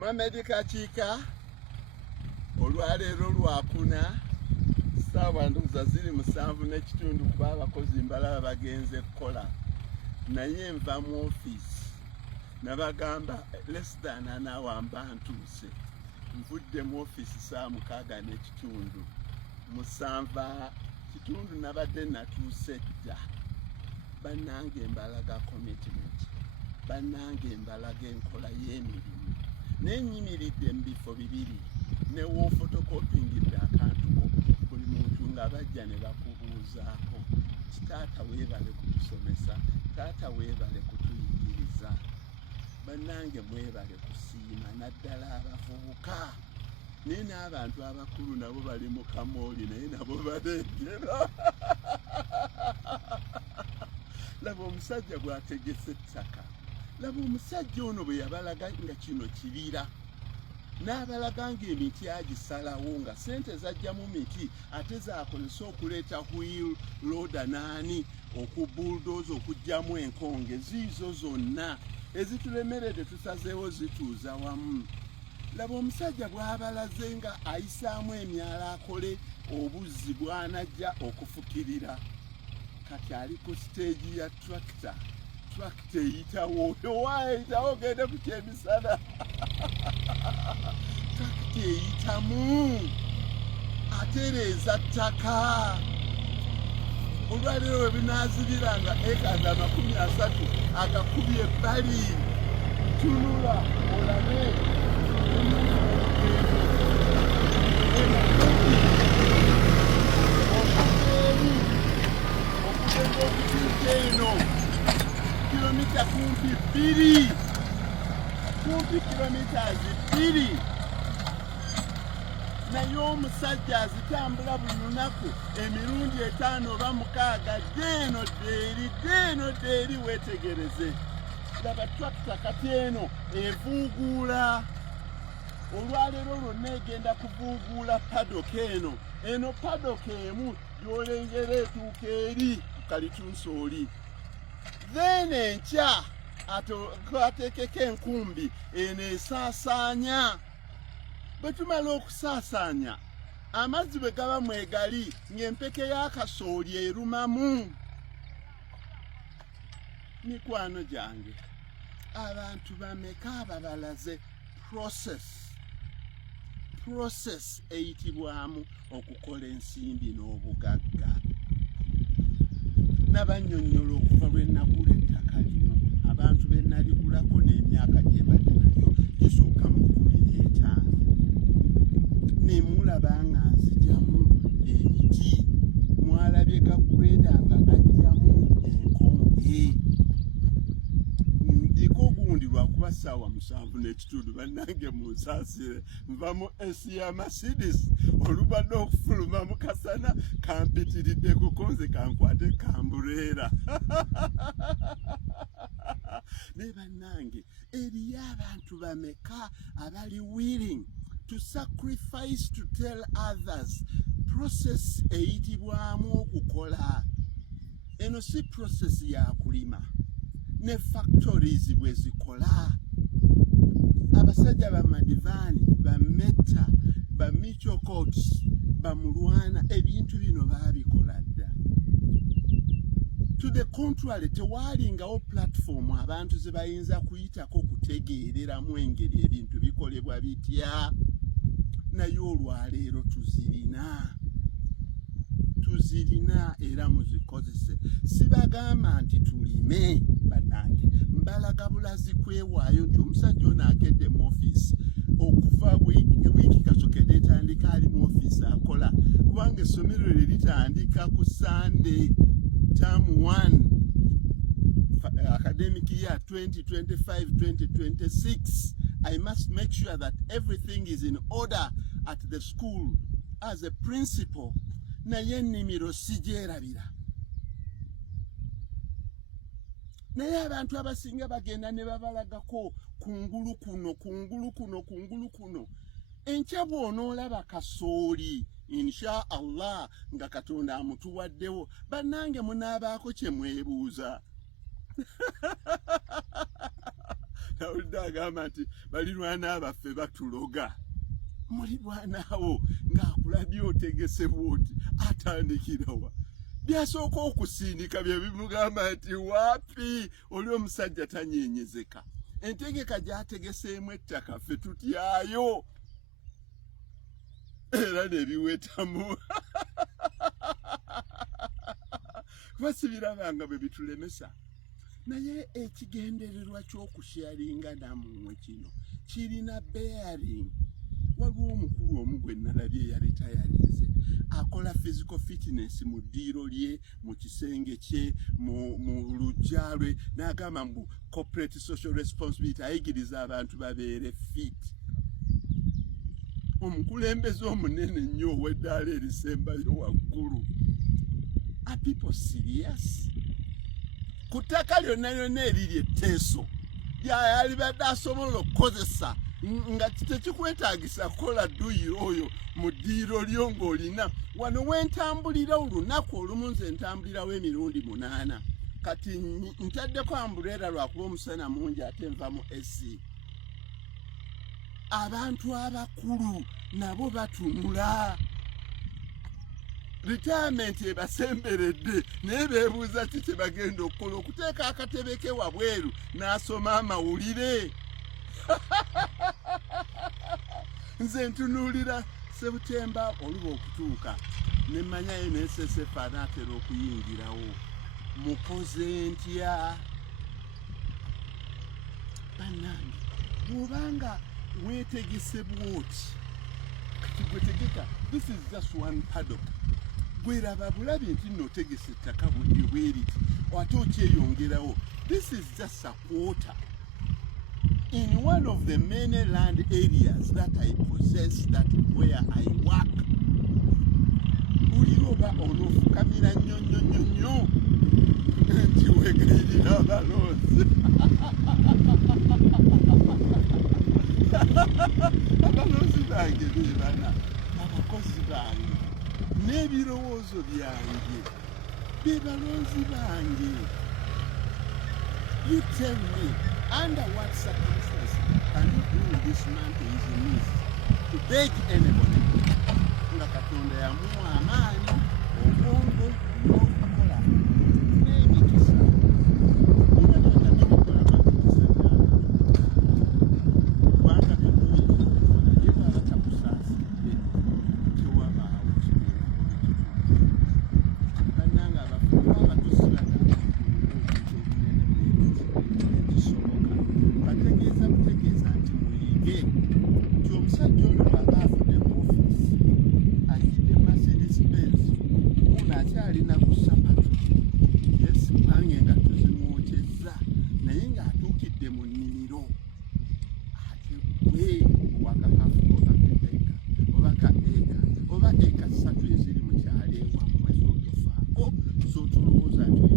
Mohamed Kachika olwaleero lwakuna ssaawa ndowooza ziri 7:30 kuba abakozi mbalaba bagenze kukola naye nva mu ofiisi nabagamba less than an hour mba ntuuse nvudde mu ofiisi 6:30 mu 7:30 nabadde natuuse dda bannange mbalaga commitment bannange mbalaga enkola y'emirimu nenyimiridde mu bifo bibiri ne woofotokopingidde akantu buli muntu nga bajja ne bakubuuzaako taata weebale kutusomesa taata weebale kutuyigiriza bannange mwebale kusiima naddala abavubuka naye n'abantu abakulu nabo bali mu kamooli naye nabo balengera laba omusajja bw'ategese ettaka laba omusajja ono bwe yabalaga nga kino kibira n'abalaga ng'emiti agisalawo nga sente zajja mu miti ate zakozesa okuleeta wheel loader naani okubuldoza okugyamu enkonge ziizo zonna ezitulemeredde tusazeewo zituuza wamu laba omusajja bw'abalaze nga ayisaamu emyala akole obuzzi bw'anajja okufukirira kati ali ku siteegi ya tractor eyitawo owayitawo gende ku kyemisana tractor eyitamu atereeza ttaka olwaleero we binaazibiranga ekaza 30 agakubye ebbali tunula olabe okugenda okutuuka eno kilomita kumpi 2 naye omusajja azitambula buli lunaku emirundi 5 oba 6 ddeeno ddeeri weetegereze laba tractor kati eno evuuguula olwaleero lwonna egenda kuvuuguula padoka eno padoka emu gy'olengera etuuka eri ku kalitunsooli then enkya ateekeko enkumbi eno esaasaanya bwe tumala okusaasaanya amazzi bwe gaba mwegali ng'empeke y'akasooli erumamu mikwano gyange abantu bameka ababalaze process eyitibwamu okukola ensimbi n'obugagga nabannyonnyola okuva lwe nagula ettaka lino abantu be naligulako n'emyaka gye mbadde nayo gisukka mu 15 ne mulaba nga nzigyamu emiti mwalabye gagweda nga gajjamu enkonge ndiko gundi lwakuba ssaawa 7:30 bannange munsaasire nva mu esi ya Mercedes olubadde okufuluma mu kasana kampitiridde kukonze kankwate kambureera ne bannange eriyo abantu bameka abali willing to sacrifice to tell others process eyitibwamu okukola eno si process ya kulima ne factories bwe zikola abasajja ba Madivaani ba Meta ba Mitchell Coats ba Mulwana ebintu bino baabikola dda to the contrary tewaalingawo platform abantu ze bayinza kuyitako kutegeereramu engeri ebintu bikolebwa bitya naye olwaleero tuzirina era muzikozese sibagamba nti tulime bannange mbalaga bulazi kwewaayo nti omusajja ono akedde mu ofiisi okuva wiiki kasokedde etandika ali mu ofiisi akola kubanga essomero lye litandika ku Sunday term 1 academic year 2025-2026 I must make sure that everything is in order at the school as a principal naye ennimiro sigyerabira naye abantu abasinga bagenda ne babalagako kungulu kuno enkya bw'onoolaba kasooli insha Allah nga Katonda amutuwaddewo bannange munaabaako kye mwebuuza nawulidde agamba nti balirwana baffe batuloga. Mulirwanaawo ng'akulabye otegese bw'oti atandikirawa. Byasooka okusindika bye bimugamba nti waapi oli omusajja tanyeenyezeka. Entegeka gy'ategeseemu ettaka ffe tutyayo. Era n'ebiwetamu. Kuba sibirabanga bwe bitulemesa. Naye ekigendererwa ky'okusharinga nammwe kino kirina bearing. Waliwo omukulu omu gwe nalabye yaritayalinze akola physical fitness mu ddiiro lye, mu kisenge kye, mu luggya lwe, n'agamba mbu corporate social responsibility, ayigiriza abantu babeere fit. Omukulembeze omunene nnyo ow'eddaala erisembayo waggulu. Are people serious? Ku ttaka lyonna lyonna eriri etteeso lyalibadde asobola okukozesa nga tekikwetaagisa kukola dduyiro oyo mu ddiiro lyo ng'olina. Wano wentambulira olunaku olumu nze ntambulirawo emirundi 8. Kati ntaddeko ambuleera lwakuba omusana mungi ate nva mu AC. Abantu abakulu nabo batunula. Retirement ebasemberedde naye beebuuza ki kye bagenda okukola, okuteeka akatebe ke wabweru n'asoma amawulire. Nze ntunuulira Sebutemba oluba okutuuka ne mmanyayo NSSF anaatera okuyingirawo. Mukoze ntya? Bannange, bw'obanga weetegese bw'oti kati gwe tegeka, this is just one paddock. Gweraba bulabye nti n'otegese ettaka bweriti ate okyeyongerawo. This is just a quarter. In one of the many land areas that I possess, that where I work, uliroba onofukamira nnyo nti weegayirira abalonzi. Abalonzi bange beebana, abakozi bange n'ebirowoozo byange be balonzi bange. You tell me, under what circumstances can you bring this man to his knees to beg anybody? Nga Katonda yamuwa amaanyi, obwongo n'okukola n'emikisa. Nga n'okukola n'emikisa gy'abantu. Kubanga byonna naye bw'aba takusaasidde tewabaawo kigenda kituuka. Bannange abafumbo abatusi bagamba bategeeza butegeeza nti muyige nti omusajja oyo bw'aba afudde mu ofiisi ayidde Mercedes Benz ono akyalina ku sapatu yesipange nga tuzimwokyezza naye ng'atuukidde mu nnimiro ate gwe owaka hafu oba ka eka oba eka 3 eziri mu kyalo ewammwe z'otofaako z'otolowooza nti